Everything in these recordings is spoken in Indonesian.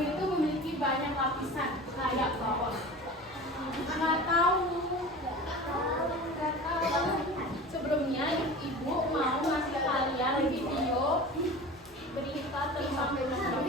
itu memiliki banyak lapisan kayak bawah. Nggak tahu. Sebelumnya ibu mau ngasih kalian video berita tentang Indonesia.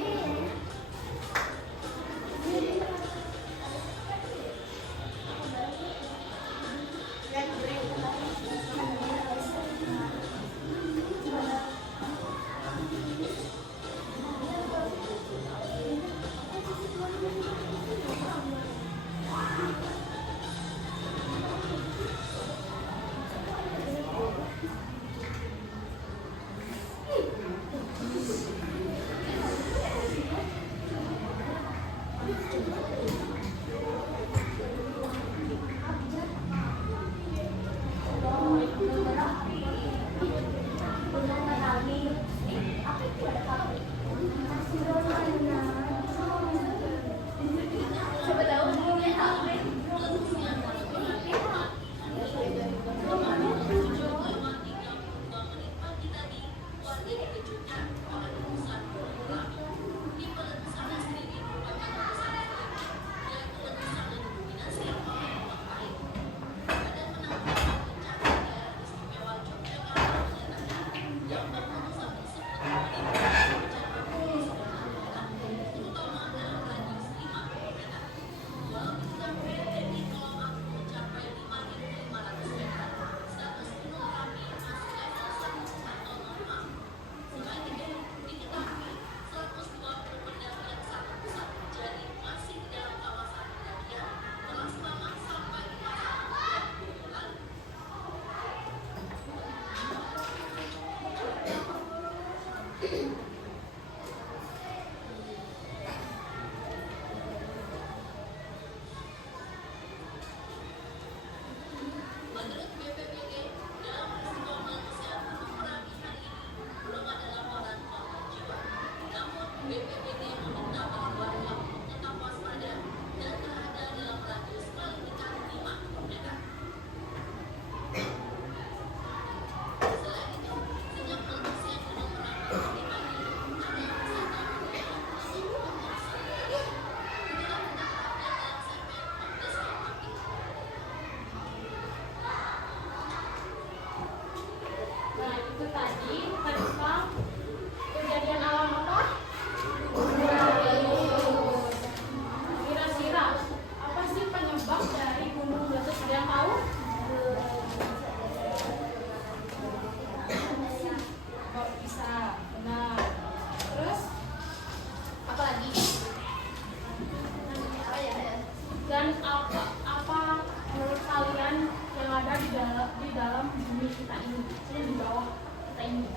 Dan apa menurut kalian yang ada di dalam bumi kita ini, di bawah kita ini?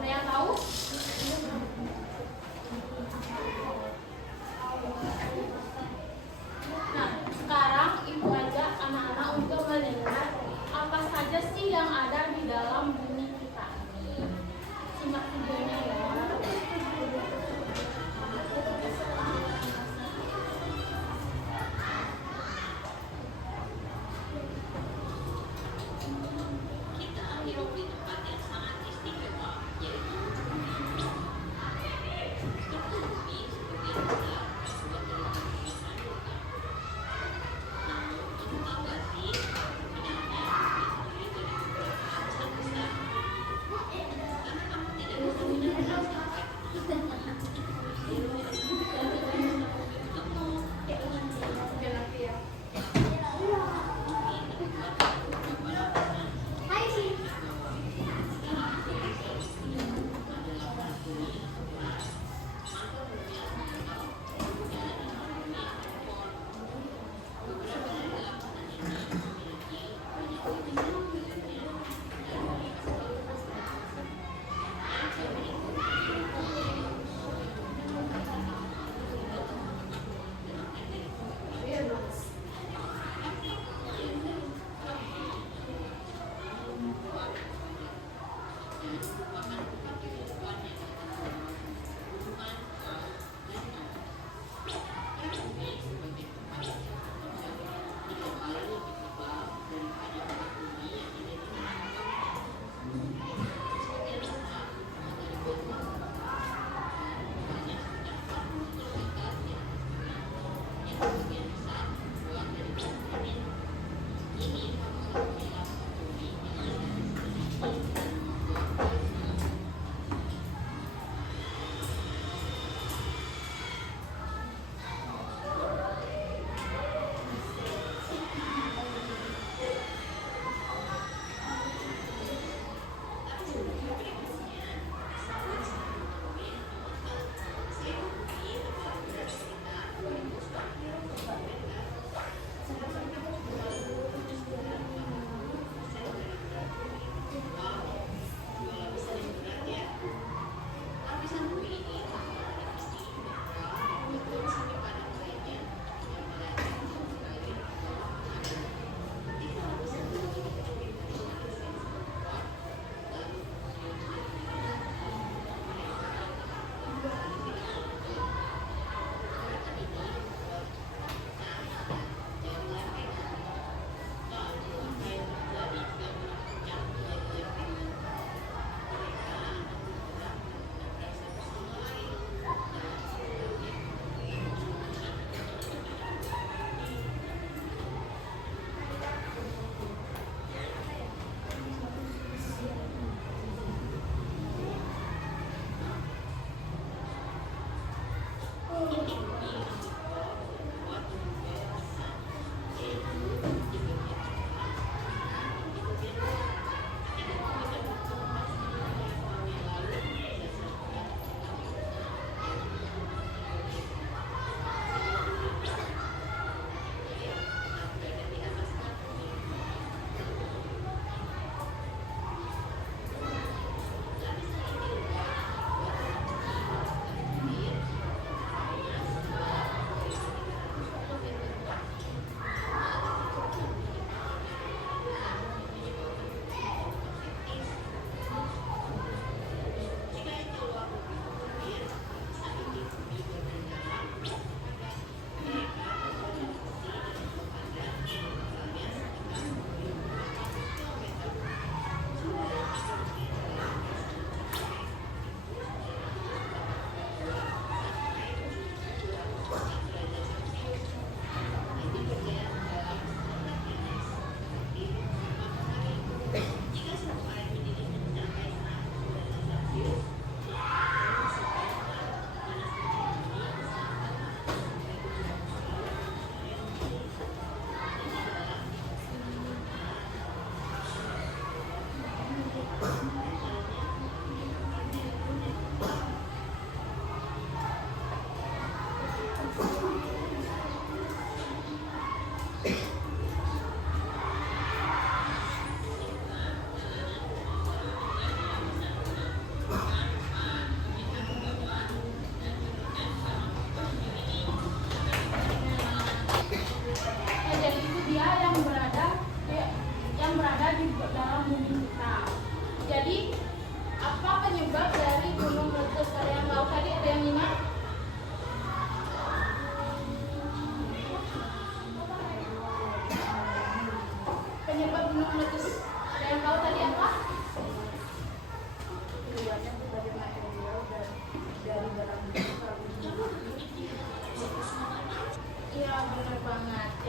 Ada yang tahu? Nah, sekarang ibu ajak anak-anak untuk melihat apa saja sih yang ada di dalam bumi kita ini. Simak videonya ya.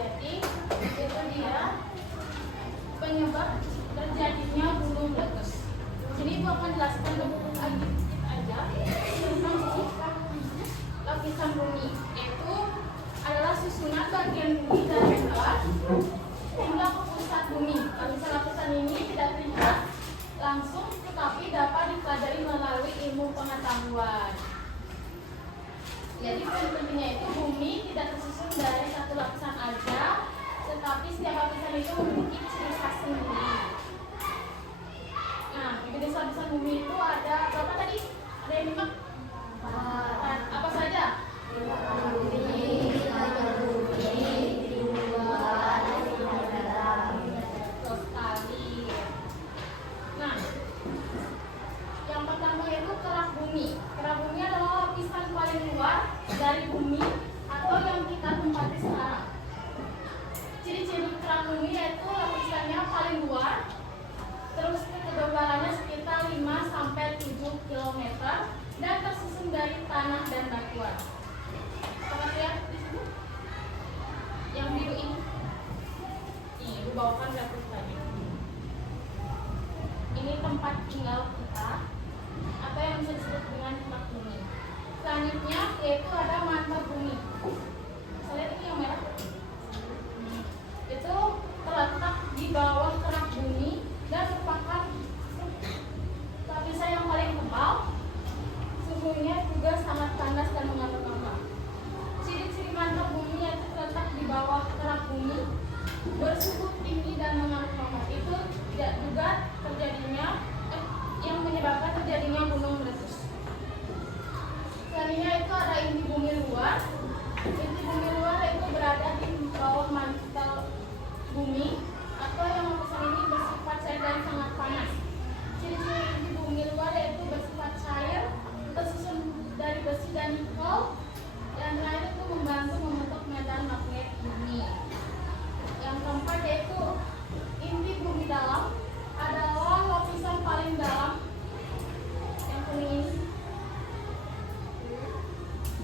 Jadi itu dia penyebab terjadinya gunung meletus. Sini Ibu akan jelaskan sedikit aja tentang lapisan bumi. Itu adalah susunan bagian bumi dari bawah hingga ke pusat bumi. Lapisan-lapisan ini tidak terlihat langsung, tetapi dapat dipelajari melalui ilmu pengetahuan. Jadi pentingnya itu bumi tidak tersusun dari satu lapisan aja, tetapi setiap lapisan itu memiliki ciri khas sendiri. Nah, jenis lapisan bumi itu ada berapa tadi? Ada yang lima? Apa saja? Nah, yang pertama yaitu kerak bumi. Kerak bumi adalah lapisan paling luar dari bumi atau yang kita tempati sekarang. Ciri-ciri kerak bumi yaitu lapisannya paling luar, terus ketebalannya sekitar 5-7 km dan tersusun dari tanah dan batuan. Apa lihat di sini? Yang biru ini. Nih, Ibu bawakan grafik tadi. Ini tempat tinggal kita atau yang bisa disebut dengan kerak bumi. Selanjutnya yaitu ada mantel bumi. Saya lihat ini yang merah. Itu terletak di bawah kerak bumi dan merupakan lapisan yang paling tebal. Suhunya juga sangat panas dan mengandung lembab. Ciri-ciri mantel bumi yaitu terletak di bawah kerak bumi, bersuhu tinggi dan mengandung lembab. Itu tidak juga terjadinya yang menyebabkan terjadinya gunung meletus. Selanjutnya itu ada inti bumi luar. Inti bumi luar itu berada di bawah mantel bumi atau yang lapisan ini bersifat cair dan sangat panas. Ciri-ciri inti bumi luar yaitu bersifat cair, tersusun dari besi dan nikel, dan terakhir itu membantu membentuk medan magnet bumi. Yang keempat yaitu inti bumi dalam adalah lapisan paling dalam yang kuning ini.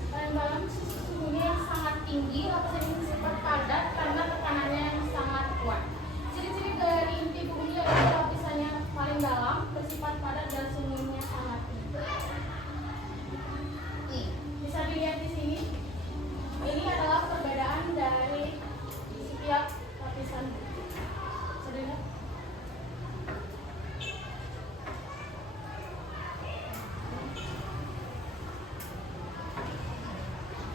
Paling dalam suhunya yang sangat tinggi, lapisan ini bersifat padat karena tekanannya yang sangat kuat. Ciri-ciri dari inti bumi yaitu lapisannya paling dalam, bersifat padat dan suhunya sangat tinggi. Nih, bisa dilihat di sini. Ini adalah perbedaan dari setiap lapisan bumi. Bisa dilihat?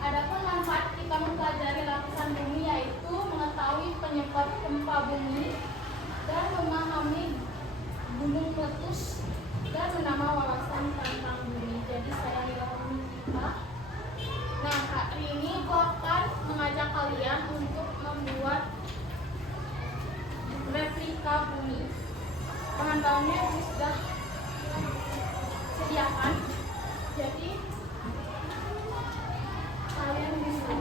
Adapun manfaat kita mempelajari lapisan bumi yaitu mengetahui penyebab gempa bumi dan memahami gunung meletus dan menambah wawasan tentang bumi. Jadi saya Nilaiun kita. Nah, hari ini aku akan mengajak kalian untuk membuat replika bumi. Bahan-bahannya sudah sediakan. Jadi kalian bisa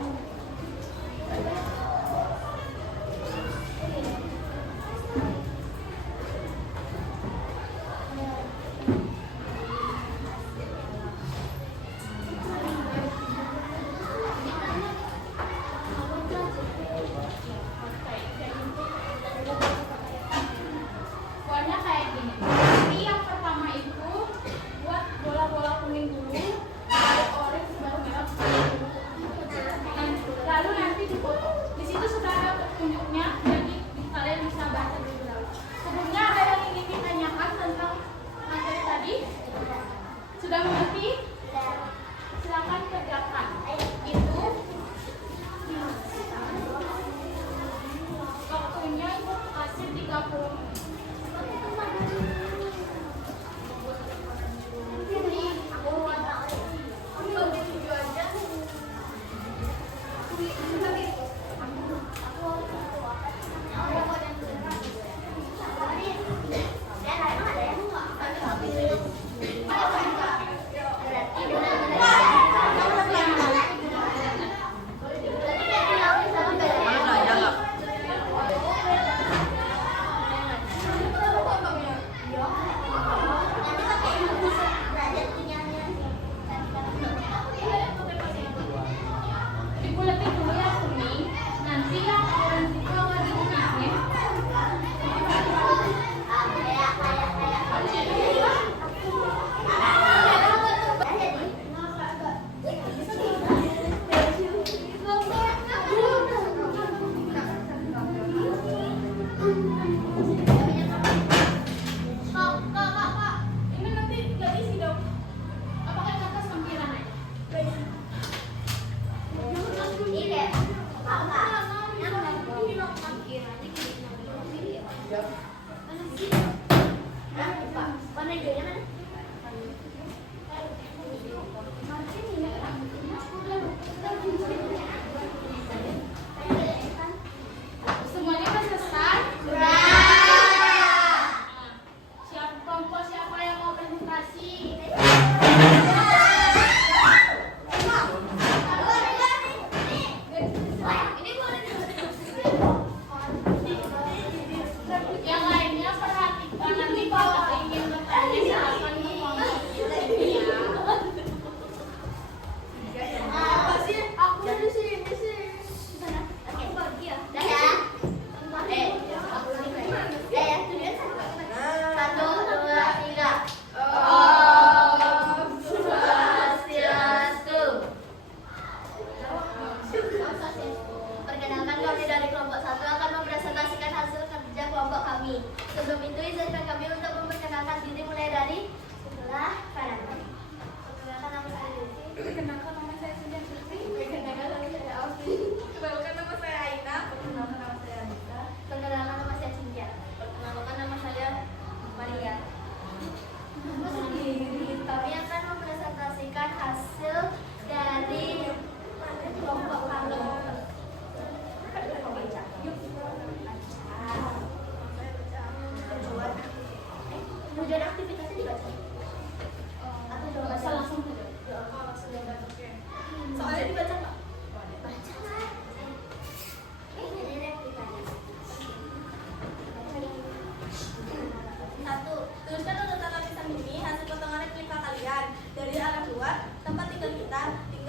buatnya kayak gini. Jadi yang pertama itu buat bola-bola kuning dulu.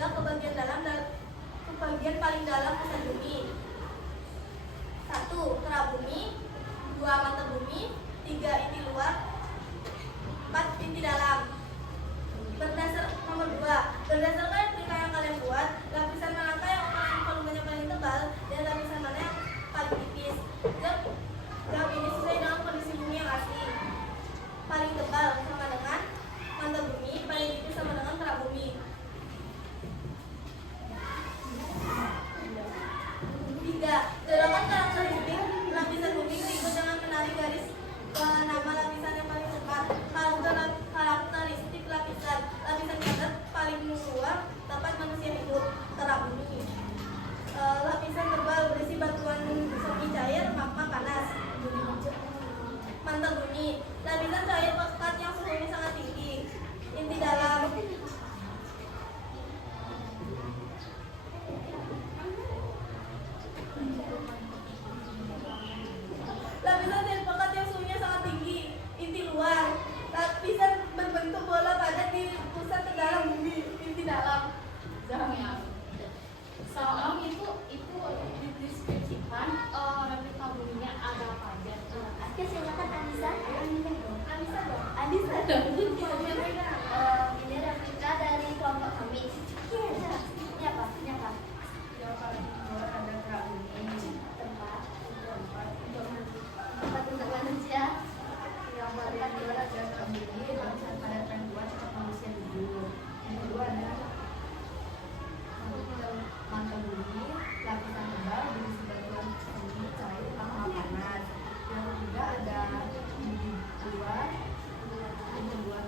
hingga ke bagian paling dalam pusat bumi. 1. Kerak bumi, 2. Mata bumi, 3. Inti luar, 4. Inti dalam. Nomor 2. Berdasarkan replika yang kalian buat, lapisan manakah yang volumenya paling tebal dan lapisan mana yang paling tipis? Jawab ini sesuai dengan kondisi bumi yang asli. Paling tebal sama dengan mata bumi, paling tipis sama dengan kerak bumi. 3. Jelaskan karakteristik lapisan bumi berikut dengan menarik garis nama lapisan yang paling tepat. Karakteristik lapisan di atas paling luar tempat manusia hidup, kerak bumi. Lapisan tebal berisi batuan semi cair, magma panas. Mantel bumi, lapisan cair pekat yang suhunya sangat tinggi. Inti dalam, lapisan cair pekat yang suhunya sangat tinggi. Inti luar, lapisan berbentuk bola padat di pusat terdalam bumi. Inti dalam. Salam itu dideskripsikan replika buminya ada apa aja. Oke, silakan Anissa. Anissa dong. Ini replika dari kelompok kami. Ini apa? Yang paling luar ada kerak bumi. Tempat untuk manusia. Yang paling luar ada kerak bumi dan padat yang luar tempat manusia hidup. Yang kedua ada mantel bumi, lapisan tebal berisi batuan semi cair, magma panas. Yang ketiga ada inti luar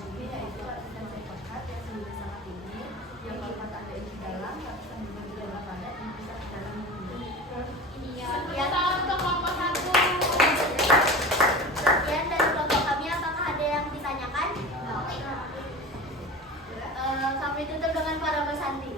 bumi, yaitu lapisan cair pekat yang suhunya sangat tinggi. Yang keempat ada inti dalam, lapisan berbentuk bola padat yang pusat di dalam bumi. Ya, salam untuk kelompok 1. Sekian dari kelompok kami. Apakah ada yang ditanyakan? Kami tutup dengan para pesanti.